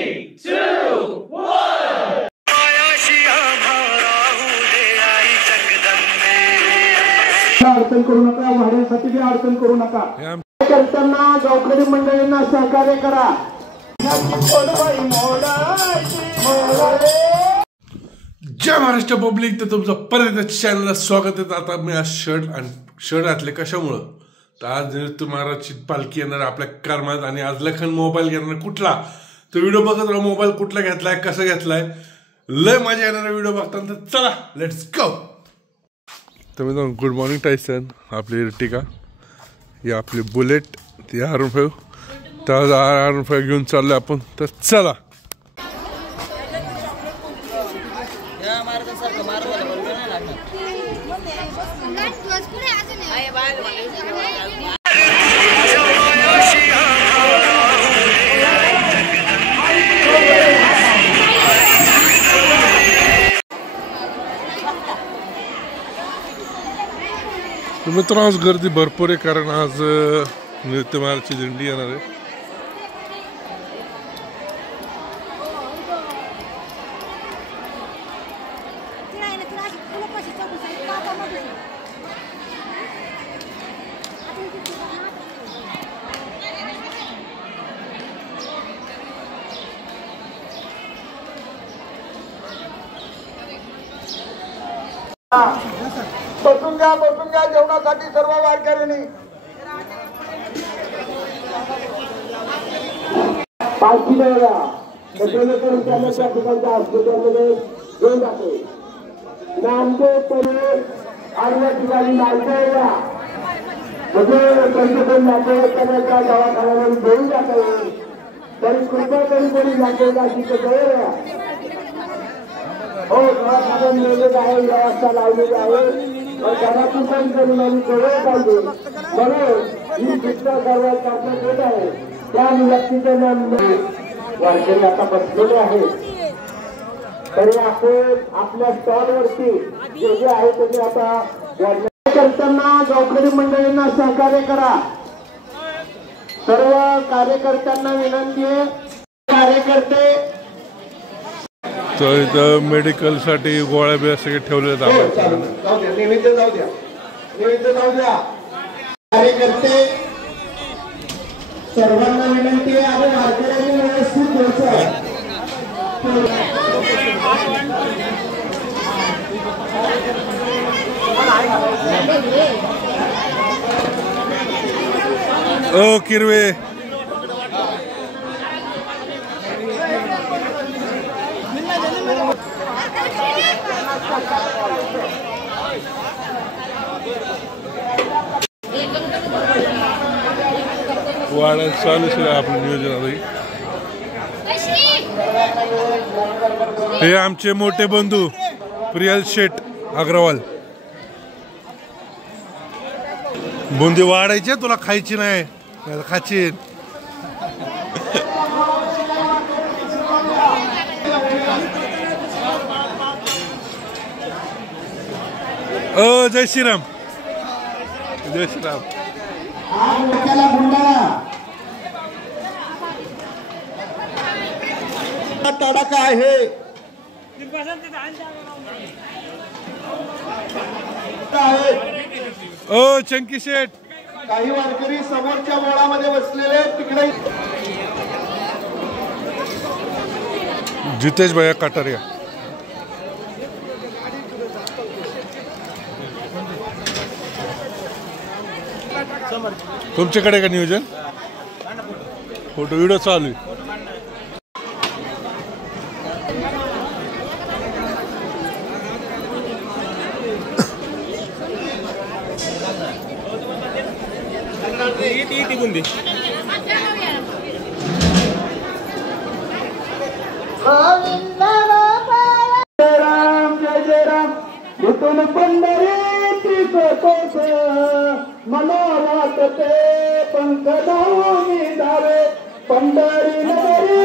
3, 2, 1. अडचण करू नका, वाढण्यासाठी बी अडचण करू नका. करताना गावकरी मंडळींना सहकार्य करा. जय महाराष्ट्र पब्लिक, तर तुमचं परत चॅनलला स्वागत आहे. आता मी आज शर्ट घातले कशामुळं, तर आज नृत्य महाराजची पालखी येणार आपल्या कर्मात आणि आज लखन मोबाईल घेणार. कुठला तर व्हिडिओ बघत राहा, मोबाईल कुठला घेतलाय, कसा घेतलाय, लय मजा येणारा व्हिडिओ बघताना. तर चला लेट्स गो. तर मी जाऊन गुड मॉर्निंग टायसन. आपली इर्टिगा, ही आपली बुलेट, ती R15, तर R15 घेऊन चाललोय आपण. तर चला. मित्रांनो आज गर्दी भरपूर आहे, कारण आज नृत्य महाराजची दिंडी येणार आहे. बसून घ्या जेवणासाठी सर्व वारकऱ्यांनी. पालखी द्यायला त्या ठिकाणच्या हॉस्पिटलमध्ये घेऊन जाते. नामदेव आडव्या ठिकाणी नामदेवला म्हणजे पंचकोन नातेवाईकांच्या दवाखान्यामध्ये घेऊन जाते. तरी कृपया कोणी नातेवाईक अशी तर हो दवाखान्यात नेलेलं आहे, व्यवस्था लावलेली आहे. घरातून पण जमीन जवळ पाहिजे म्हणून ही शिक्षा कारवाई करण्यात येत आहे. त्या व्यक्तीचं वारकरी आता बसलेले आहेत. तरी आपण आपल्या स्टॉलवरती जे जे आहे त्याचे आता करताना गावकरी मंडळींना सहकार्य करा. सर्व कार्यकर्त्यांना विनंती आहे. कार्यकर्ते तर इथं मेडिकल साठी गोळ्या बिळ्या सगळे ठेवले जातात. नैवेद्य जाऊ द्या. कार्यकर्ते सर्वांना विनंती आहे, आणि वारकऱ्यांनी व्यवस्थित द्यायचं. ओ किरवे वाढ चालूच आहे आपलं नियोजन. हे आमचे मोठे बंधू प्रियल शेठ अग्रवाल. बुंदी वाढायची, तुला खायची नाही, खाची. ओ जय श्रीराम, जय श्रीराम. तडाखा आहे. ओ चंकी शेठ. काही वारकरी समोरच्या बोळामध्ये बसलेले तिकडे. जितेश भैया कटारिया. तुमच्याकडे का नियोजन? फोटो व्हिडिओ चालू आहे. राम जय राम इथून पंढरी मला वाटते पंख धावून धावे पंढरी नगरी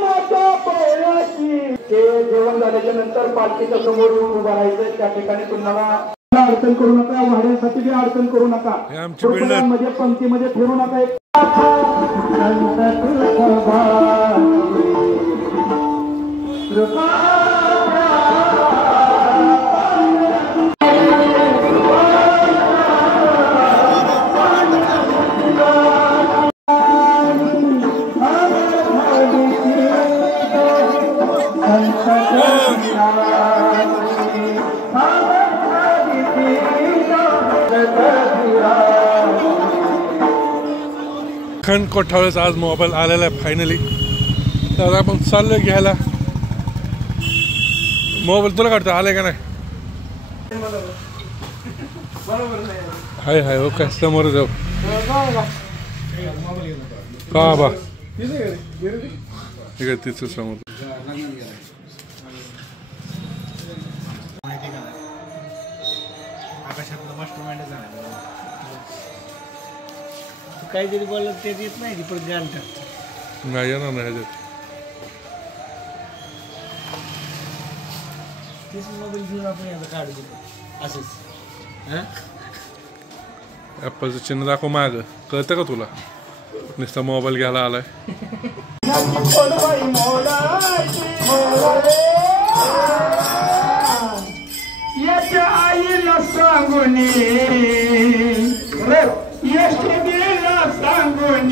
माता पोळ्याची. ते जेवण झाल्याच्या नंतर पालखीच्या समोर उभं राहायचं. त्या ठिकाणी तुम्हाला अडचण करू नका, वाढण्यासाठी बी अडचण करू नका. मध्ये पंक्तीमध्ये फिरू नका. खंड कोठावळेचा आज मोबाईल आलेला आहे फायनली. तर आपण चाललोय घ्यायला मोबाईल. तुला काढतो आलाय का नाही? हाय हाय ओके समोर जाऊ का बा ठीक आहे तिचं समोर. काहीतरी बोलत ते येत नाही परत जाण नाही येणार नाही. तेच मोबाईल घेऊन आपण याला काढू दिलं असंच. ॲपलचं चिन्ह दाखव माग. कळतं का तुला? नुसता मोबाईल घ्यायला आलाय. याच्या आईला सांगून यष्टी दिला सांगून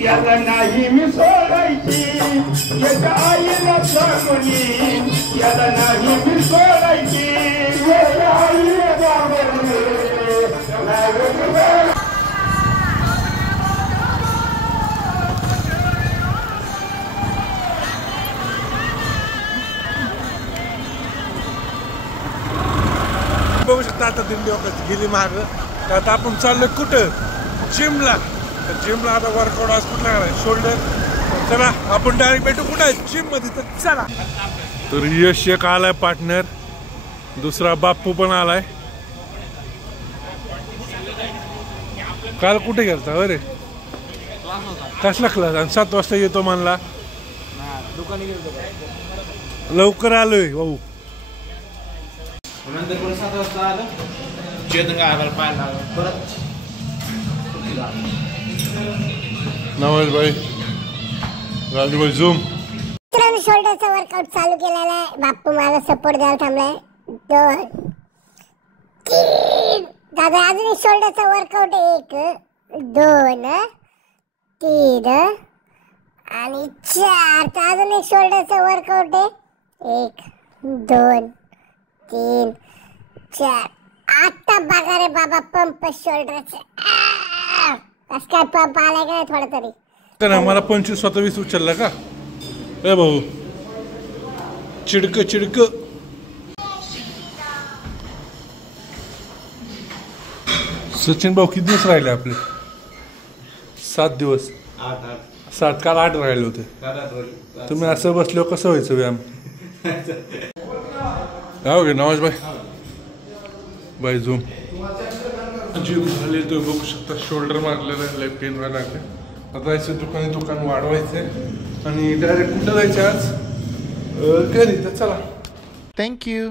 याला नाही मी सोडायची. याच्या आईला सांगून याला नाही मी सोडायची. याच्या आईला बघू शकता आता दिंडी वगैरे गेली माग. तर आता आपण चाललोय कुठं? जिमला. जिमला आता वर्कआउट आज कुठला करायचं? शोल्डर. चला आपण डायरेक्ट भेटू कुठं? जिम मध्ये. तर चला. तर यश एक आलाय पार्टनर. दुसरा बाप्पू पण आलाय. काल कुठे गेलता अरे? कसला क्लास? आणि 7 वाजता येतो म्हणला. लवकर आलोय भाऊ. नंतर परत 7 वाजता आलं चेतन गावाला पाहायला परत नवाज भाई राजूभाई झूम. मित्रांनो शोल्डरचा वर्कआउट चालू केलेला आहे. बाप्पू मला सपोर्ट द्यायला थांबलाय. 2 3 दादा अजून एक शोल्डरचा वर्कआउट. 1 2 3 आणि 4. तर अजून एक शोल्डरचा वर्कआउट आहे. 1 2 3 4. आता बघा रे बाबा पंप शोल्डरचे. कस काय पंप आलाय का थोडा तरी? तर मला 25-20 उचलला का? ए भाऊ चिडक चिडक. सचिन भाऊ किती दिवस राहिले आपले? 7 दिवस. 7 काल 8 राहिले होते. तुम्ही असं बसलो कसं व्हायचं व्यायाम? हो गे नवाज भाई झूम. जिम झाली तुम्ही बघू शकता. शोल्डर मारलेला आहे. लेफ्ट पेन व्हायला लागले. आता जायचं दुकान वाढवायचं आणि डायरेक्ट कुठं जायचं आज? घरी. तर चला. Thank you.